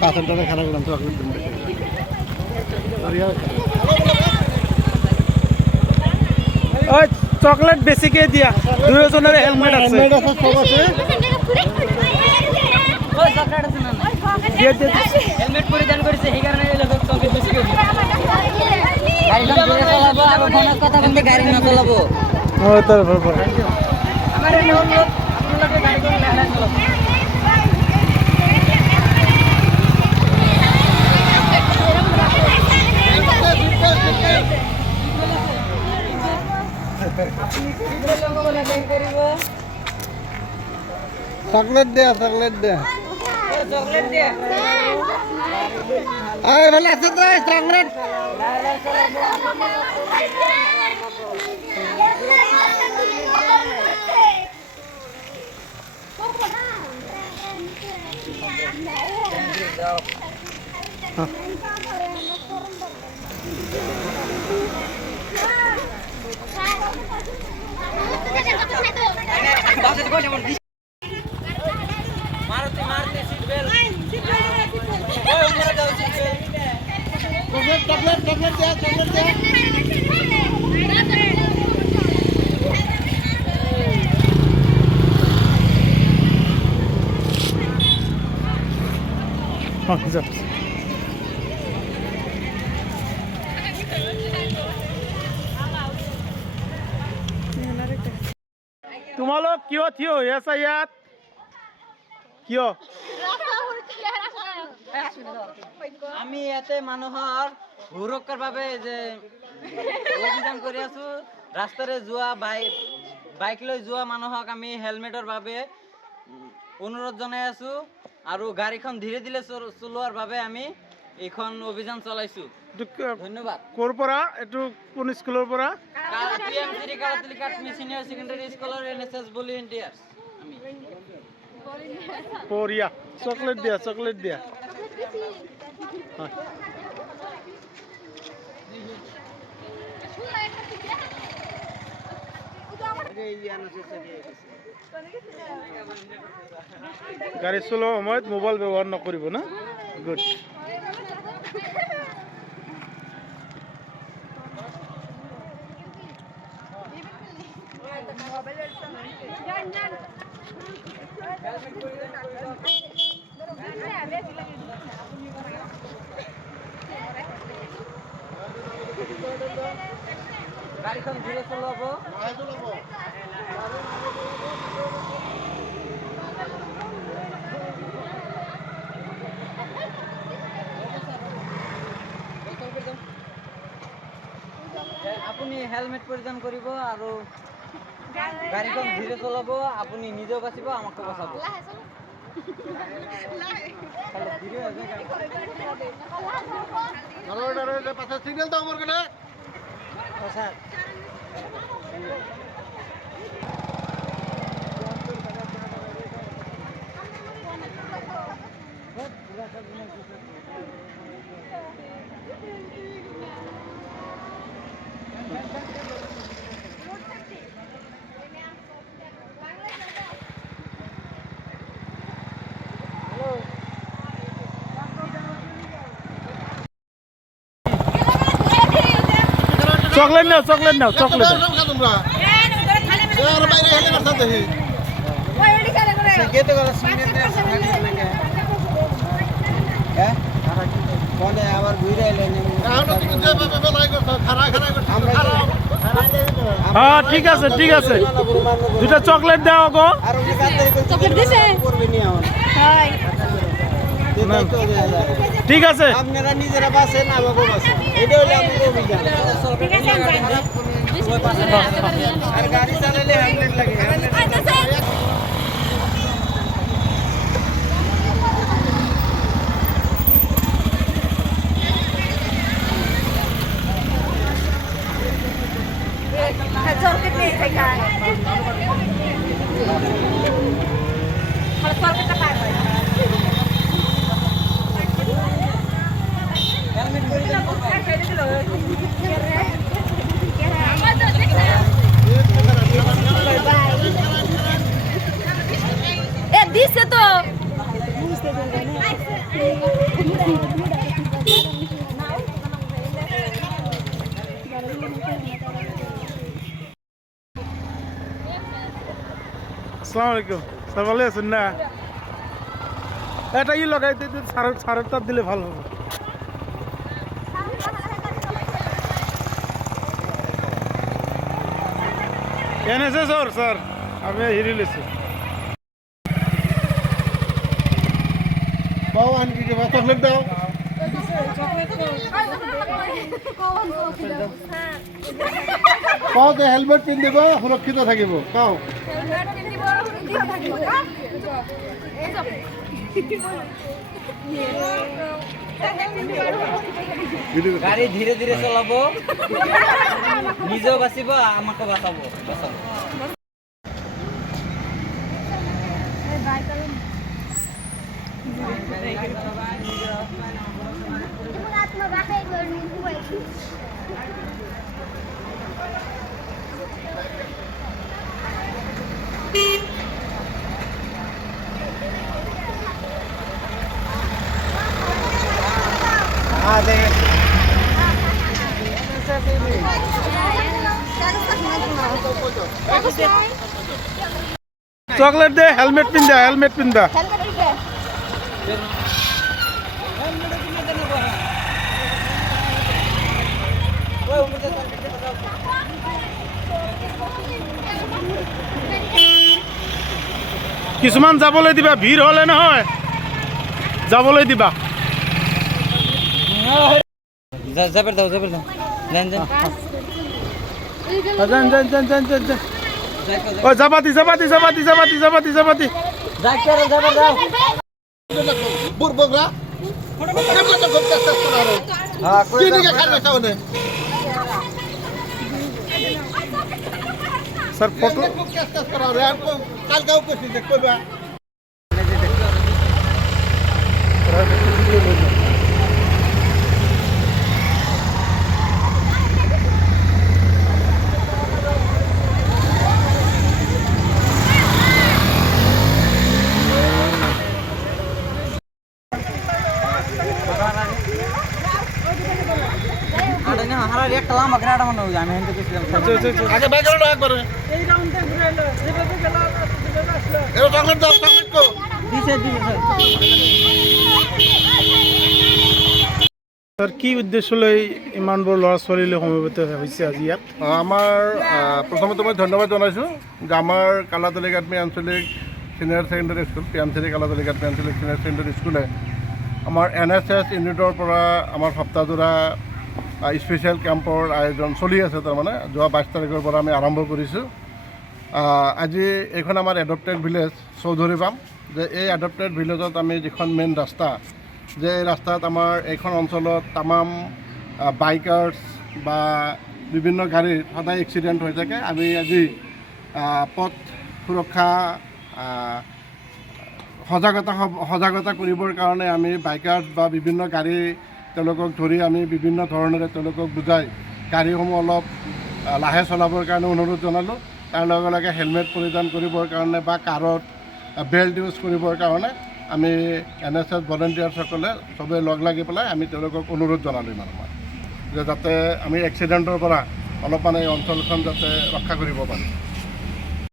পাথরটাতে খারাপ করলাম চকলেট ওই চকলেট বেশিকে দিয়া দুজনের হেলমেট আছে হেলমেট আছে সব আছে ওই চকলেট আছে না দিয়ে দিয়ে হেলমেট পরিধান করেছে এই কারণে এই লোক চকলেট বেশি করে গাড়ি চালাবো আর ফোনের কথা বলতে গাড়ি না চালাবো ও তোর বড় আমার এই লোক আপনাদের গাড়ি করে না চালাবো চকলেট দে চকলেট দে চকলেট দিয়ে আরে ভালো আছে তো চকলেট মারতে মারতে সিট বেল চকলেট চকলেট দে চকলেট দে তোমালোক কিয় থিয় হৈ আছা ইয়াত কিয় আমি ইয়াতে মানুহৰ সুৰক্ষাৰ বাবে যে অভিযান কৰি আছো ৰাস্তাৰে যোৱা বাইক লৈ যোৱা মানুহক আমি হেলমেটৰ বাবে অনুৰোধ জনাই আছো আৰু গাড়ীখন ধীৰে ধীৰে চলোৱাৰ বাবে আমি এইখন অভিযান চলাইছো ধন্যবাদ ক'ৰ পৰা এইটো কোন স্কুলৰ পৰা পিএমসি কালাতলি কাটমি সিনিয়র সেকেন্ডারি স্কুলৰ এনএসএস ভলেন্টিয়াৰ্স আমি বঢ়িয়া চকলেট দিয়া চকলেট দিয়া হয় গাড়ী চলোৱাৰ সময়ত মোবাইল ব্যৱহাৰ নকৰিব না গুড গাড়ীখন ধীৰে চলাব আপুনি হেলমেট পৰিধান কৰিব আৰু গাড়ীখন ধীৰে চলাব আপুনি নিজেও বাচিব আমাকো বাচাব পাশে সিগন্যাল দাও আমার কাছে চকলেট নাও চকলেট নাও চকলেট তোমরা আর বাইরে হেলে করতে দেখি গেতে গলা সিগন্যাল দে হ্যাঁ বলে আবার ঘুরে আইলেন আমরা তুমি যে বেলাই করছ খারা খারা করছ হ্যাঁ ঠিক আছে দুটা চকলেট দাও গো আর ওই কাছে চকলেট দিছে করবে নি এখন হাই ঠিক আছে আপনারা নিজেরা বাসেন আমাকে বাসেন এটা হলো আমাদের অভিযান ঠিক আছে আর গাড়ি চালালে হেলমেট লাগে চকলেট নেই দেখা চকলেটটা পাই দিছে তো আসসালামু আলাইকুম স্যার ভালো আছেন না এটা ই লাগাই দিতে সারের তার দিলে ভালো হবে এনেছে স্যার আমি হিরি লেছি পাও আনকি কে চকলেট দাও পাও হেলমেট পিন্ধিব সুরক্ষিত থাকিব পাও গাড়ি ধীরে ধীরে চলাবো নিজেও বাঁচিব আমাকে বাঁচাবো চকলেট দে হেলমেট পিন্ধা কিছুমান যাবলৈ দিবা ভিৰ হলে নহয় যাবলৈ দিবা জবর দাও যান যান ও যাবাতি জবর দাও বুরবগরা কেমন তো করতে চেষ্টা করো হ্যাঁ কি দিকে খাবে তাহলে স্যার ফটো খুব চেষ্টা করো রে আর কালকে উপস্থিত কইবা হারা একটা লম্বা গ্রাডা মনে হয় আমি হেনতে গেছিলাম আগে ব্যাকগ্রাউন্ড একবার এই রাউন্ডে ঘুরে এলো যেভাবে গেল যেভাবে আসলো এর চকলেট দাও চকলেট কো দিছে স্যার কি উদ্দেশ্য লৈ ইমানবোৰ ল'ৰা ছোৱালীলৈ সমবেত হৈছে আজি ইয়াত আমাৰ প্ৰথমতে মই ধন্যবাদ জনাইছোঁ যে আমাৰ কালাতলী একাডেমী আঞ্চলিক ছিনিয়ৰ ছেকেণ্ডেৰী স্কুল পিএমচিৰি কালাতলী একাডেমী আঞ্চলিক ছিনিয়ৰ ছেকেণ্ডেৰী স্কুলে আমাৰ NSS ইউনিটৰ পৰা আমাৰ সপ্তাহজোৰা স্পেচিয়েল কেম্পৰ আয়োজন চলি আছে তাৰমানে যোৱা 22 তাৰিখৰ পৰা আমি আৰম্ভ কৰিছোঁ আজি এইখন আমাৰ এডপ্টেড ভিলেজ চৌধুৰীপাম যে এই এডপ্টেড ভিলেজত আমি যিখন মেইন ৰাস্তা যে এই ৰাস্তাত আমাৰ এইখন অঞ্চলত তামাম বাইকাৰ্ছ বা বিভিন্ন গাড়ীৰ সদায় এক্সিডেণ্ট হৈ থাকে আমি আজি পথ সুৰক্ষা সজাগতা কৰিবৰ কাৰণে আমি বাইকাৰ্ছ বা বিভিন্ন গাড়ী তেওঁলোকক ধৰি আমি বিভিন্ন ধৰণেৰে তেওঁলোকক বুজাই গাড়ীসমূহ অলপ লাহে চলাবৰ কাৰণে অনুৰোধ জনালোঁ তাৰ লগে লগে হেলমেট পৰিধান কৰিবৰ কাৰণে বা কাৰত বেল্ট ইউজ কৰিবৰ কাৰণে আমি NSS ভলেণ্টিয়াৰ্ছসকলে চবেই লগ লাগি পেলাই আমি তেওঁলোকক অনুৰোধ জনালোঁ ইমান সময় যে যাতে আমি এক্সিডেণ্টৰ পৰা অলপমান এই অঞ্চলখন যাতে ৰক্ষা কৰিব পাৰোঁ